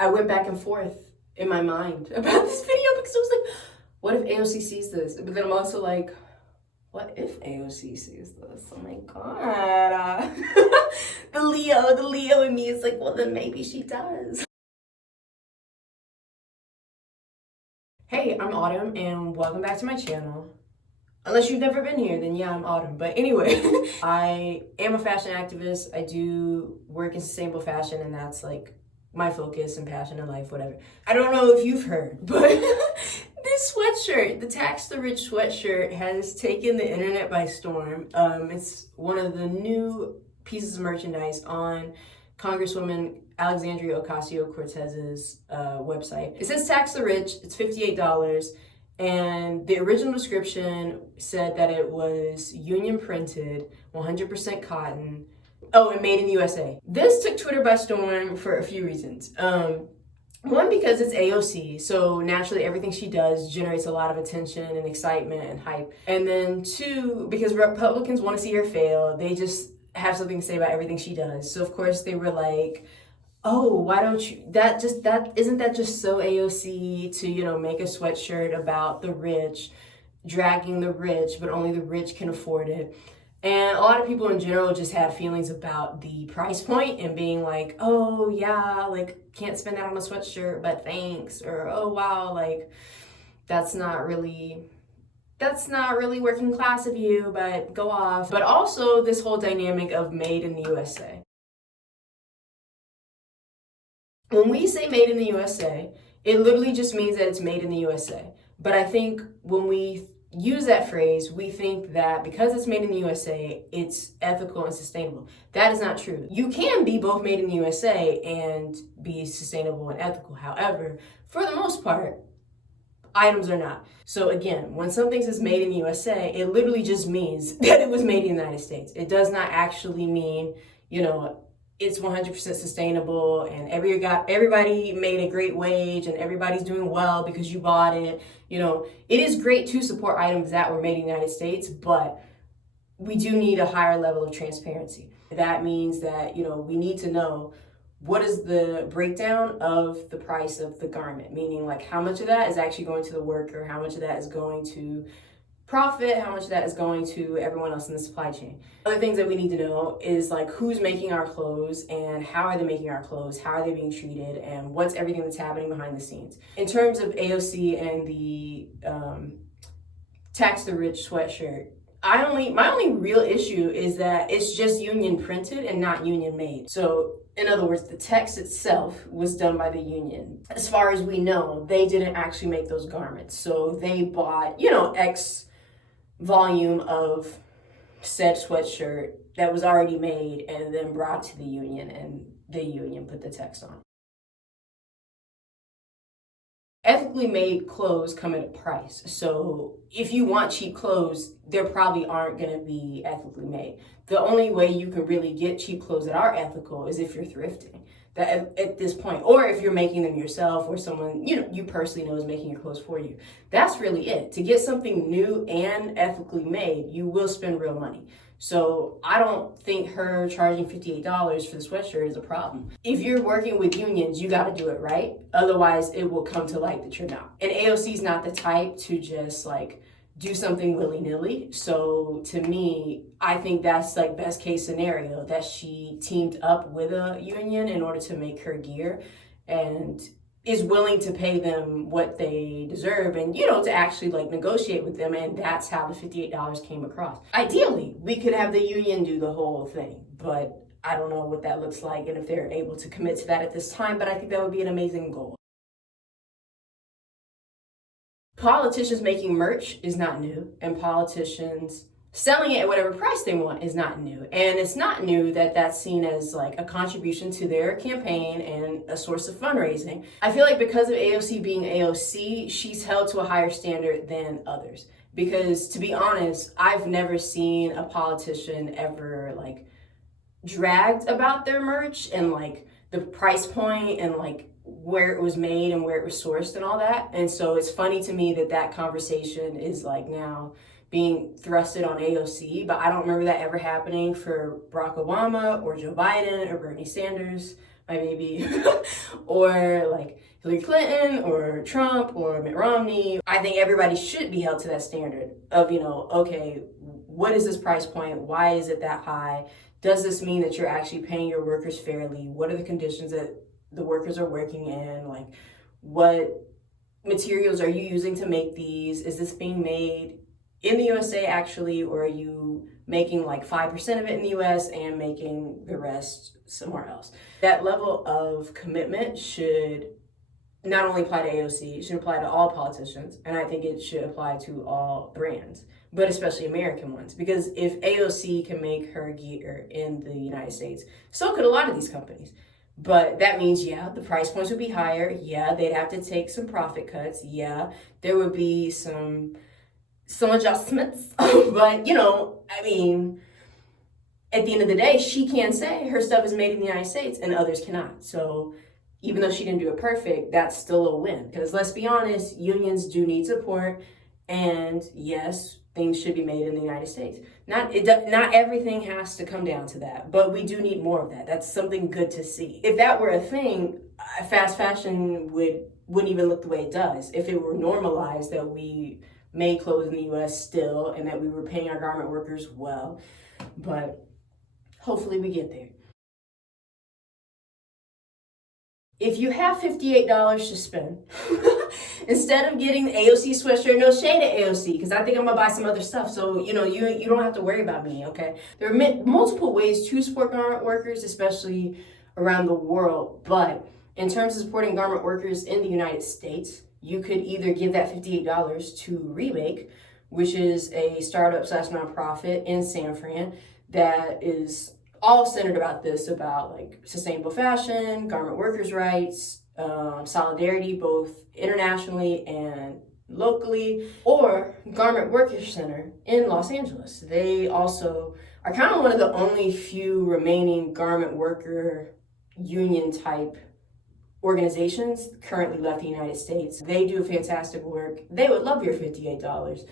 I went back and forth in my mind about this video because I was like, what if AOC sees this? But then I'm also like, what if AOC sees this? Oh my God. The Leo in me is like, well, then maybe she does. Hey, I'm Autumn and welcome back to my channel. Unless you've never been here, then yeah, I'm Autumn. But anyway, I am a fashion activist. I do work in sustainable fashion, and that's like my focus and passion in life, whatever. I don't know if you've heard, but this sweatshirt, the Tax the Rich sweatshirt, has taken the internet by storm. It's one of the new pieces of merchandise on Congresswoman Alexandria Ocasio-Cortez's website. It says Tax the Rich, it's $58. And the original description said that it was union printed, 100% cotton. Oh, and made in the USA. This took Twitter by storm for a few reasons. One, because it's AOC, so naturally everything she does generates a lot of attention and excitement and hype. And then two, because Republicans want to see her fail, they just have something to say about everything she does. So of course they were like, oh, why don't you, isn't that just so AOC to, make a sweatshirt about the rich, dragging the rich, but only the rich can afford it. And a lot of people in general just had feelings about the price point and being like, oh yeah, like can't spend that on a sweatshirt, but thanks. Or, oh wow, like that's not really working class of you, but go off. But also this whole dynamic of made in the USA. When we say made in the USA, it literally just means that it's made in the USA. But I think when we use that phrase, we think that because it's made in the USA, it's ethical and sustainable. That is not true. You can be both made in the USA and be sustainable and ethical. However, for the most part, items are not. So again, when something says made in the USA, it literally just means that it was made in the United States. It does not actually mean, it's 100% sustainable and everybody made a great wage and everybody's doing well because you bought it. It is great to support items that were made in the United States, but we do need a higher level of transparency. That means that, we need to know what is the breakdown of the price of the garment, meaning like how much of that is actually going to the worker, how much of that is going to profit, how much of that is going to everyone else in the supply chain. Other things that we need to know is like who's making our clothes and how are they making our clothes, how are they being treated, and what's everything that's happening behind the scenes. In terms of AOC and the Tax the Rich sweatshirt, my only real issue is that it's just union printed and not union made. So in other words, the text itself was done by the union. As far as we know, they didn't actually make those garments. So they bought, X volume of said sweatshirt that was already made and then brought to the union, and the union put the text on. Ethically made clothes come at a price. So if you want cheap clothes, there probably aren't going to be ethically made. The only way you can really get cheap clothes that are ethical is if you're thrifting. That at this point, or if you're making them yourself, or someone you personally know is making your clothes for you. That's really it. To get something new and ethically made, you will spend real money. So I don't think her charging $58 for the sweatshirt is a problem. If you're working with unions, you got to do it right. Otherwise, it will come to light that you're not. And AOC is not the type to just like do something willy-nilly. So to me, I think that's like best case scenario, that she teamed up with a union in order to make her gear and is willing to pay them what they deserve and, to actually like negotiate with them. And that's how the $58 came across. Ideally, we could have the union do the whole thing, but I don't know what that looks like and if they're able to commit to that at this time, but I think that would be an amazing goal. Politicians making merch is not new, and politicians selling it at whatever price they want is not new. And it's not new that that's seen as like a contribution to their campaign and a source of fundraising. I feel like because of AOC being AOC, she's held to a higher standard than others. Because to be honest, I've never seen a politician ever like dragged about their merch and like the price point and like where it was made and where it was sourced and all that. And so it's funny to me that conversation is like now being thrusted on AOC, but I don't remember that ever happening for Barack Obama or Joe Biden or Bernie Sanders. I may be, or like Hillary Clinton or Trump or Mitt Romney. I think everybody should be held to that standard of, okay, what is this price point? Why is it that high? Does this mean that you're actually paying your workers fairly? What are the conditions that the workers are working in? Like, what materials are you using to make these? Is this being made in the USA actually, or are you making like 5% of it in the US and making the rest somewhere else? That level of commitment should not only apply to AOC, it should apply to all politicians, and I think it should apply to all brands, but especially American ones, because if AOC can make her gear in the United States, so could a lot of these companies. But that means, yeah, the price points would be higher. Yeah, they'd have to take some profit cuts. Yeah, there would be some adjustments. But, I mean, at the end of the day, she can say her stuff is made in the United States and others cannot. So even though she didn't do it perfect, that's still a win. Because let's be honest, unions do need support. And yes, things should be made in the United States. Not everything has to come down to that, but we do need more of that. That's something good to see. If that were a thing, fast fashion wouldn't even look the way it does. If it were normalized that we made clothes in the U.S. still and that we were paying our garment workers well, but hopefully we get there. If you have $58 to spend, instead of getting the AOC sweatshirt, no shade at AOC, because I think I'm gonna buy some other stuff. So, you don't have to worry about me, okay? There are multiple ways to support garment workers, especially around the world. But in terms of supporting garment workers in the United States, you could either give that $58 to Remake, which is a startup / nonprofit in San Fran that is all centered about like sustainable fashion, garment workers' rights, solidarity, both internationally and locally, or Garment Workers Center in Los Angeles. They also are kind of one of the only few remaining garment worker union type organizations currently left in the United States. They do fantastic work. They would love your $58.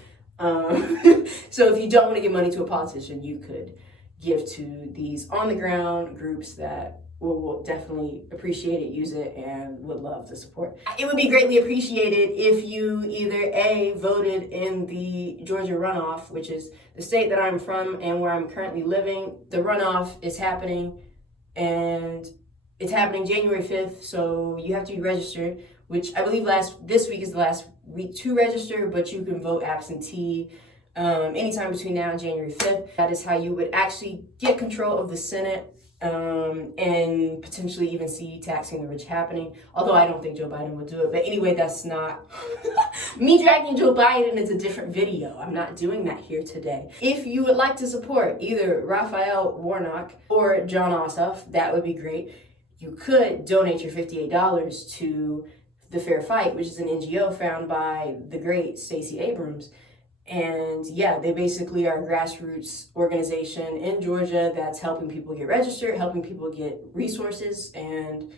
So if you don't want to give money to a politician, you could give to these on-the-ground groups that will definitely appreciate it, use it, and would love to support. It would be greatly appreciated if you either A, voted in the Georgia runoff, which is the state that I'm from and where I'm currently living. The runoff is happening, and it's happening January 5th, so you have to be registered, which I believe this week is the last week to register, but you can vote absentee anytime between now and January 5th. That is how you would actually get control of the Senate and potentially even see taxing the rich happening. Although I don't think Joe Biden would do it. But anyway, that's not me dragging Joe Biden. It's a different video. I'm not doing that here today. If you would like to support either Raphael Warnock or John Ossoff, that would be great. You could donate your $58 to The Fair Fight, which is an NGO founded by the great Stacey Abrams. And yeah, they basically are a grassroots organization in Georgia that's helping people get registered, helping people get resources, and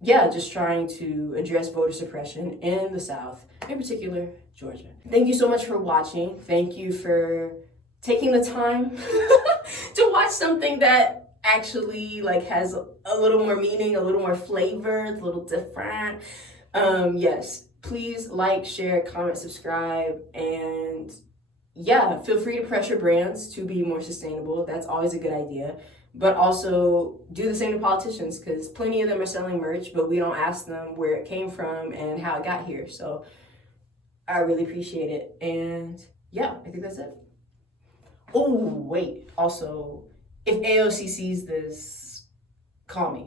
yeah, just trying to address voter suppression in the South, in particular, Georgia. Thank you so much for watching. Thank you for taking the time to watch something that actually has a little more meaning, a little more flavor, it's a little different. Yes, please like, share, comment, subscribe, and yeah, feel free to pressure brands to be more sustainable. That's always a good idea. But also do the same to politicians, because plenty of them are selling merch, but we don't ask them where it came from and how it got here. So I really appreciate it. And yeah, I think that's it. Oh, wait. Also, if AOC sees this, call me.